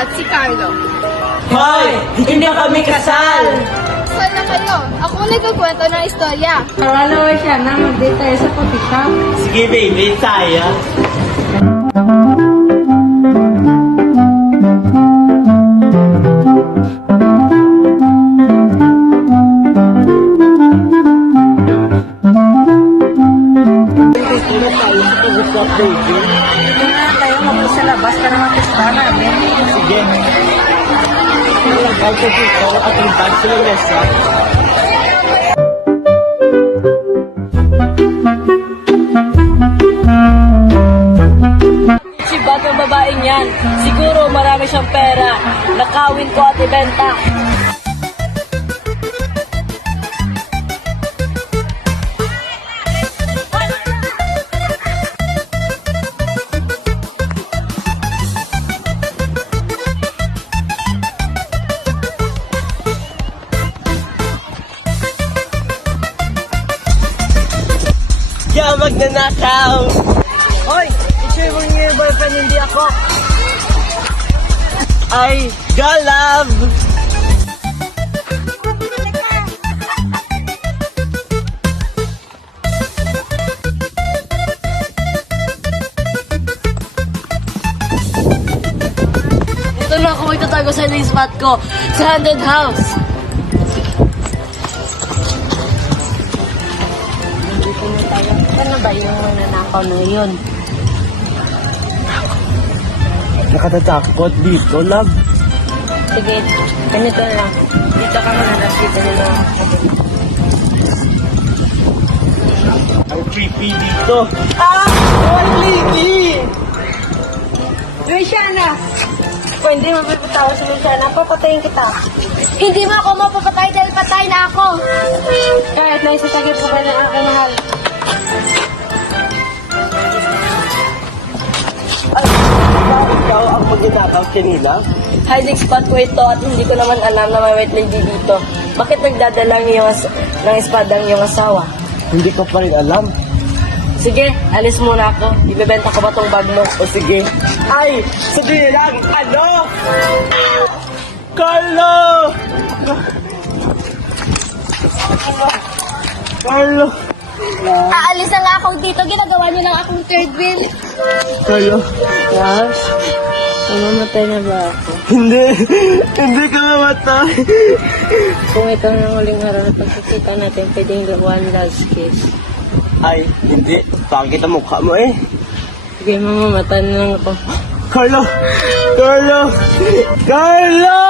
at si Carlo. Hoy! Hindi kami kasal! Saan na kayo? Ako nagkukwento ng istorya. Karalawa siya na mag-date tayo sa coffee shop. Sige baby, tayo. Hindi na tayo mag sa labas para mapistahan namin. Sige. Nalagay ko dito at yung bag sa lamesa. Si batang babaeng yan, siguro marami siyang pera. Nakawin ko at ibenta. Yeah, magnanakaw! Hoy, issue mo niyo yung boyfriend, hindi ako. Ay, galab! Ito na ako magtatago sa new spot ko, sa Haunted House. Dito na tayo. Ano ba yung nanakaw na yun? Nakatatakot dito, love. Sige, ganito lang. Dito ka muna, nakita nila. Ang creepy dito. Ah! Oh, lady! Luciana! Kung hindi mo pipitawa si Luciana, papatayin kita. Hindi mo ako mapapatay dahil patay na ako. Kahit na isasagip ko kayo ng aking mahal. Ikaw ang magnanakaw kanina? Hiding spot ko ito at hindi ko naman alam na may white lady dito. Bakit nagdadala niyo ng espada ang iyong asawa? Hindi ko pa rin alam. Sige, alis muna ako. Ibebenta ko ba tong bag mo? O sige. Ay! Sabihin lang! Ano? Carlo! Carlo! Aalis na nga ako dito. Ginagawa niyo lang akong third wheel. Carlo? Yes? Mamamatay na ba ako? Hindi! Hindi ka mamatay! Kung ikaw na huling araw na pagkikita natin, pwedeng one last kiss. Ay, hindi. Pangit ang mukha mo eh. Sige, mamamatay na lang ako. Carlo! Carlo! Carlo!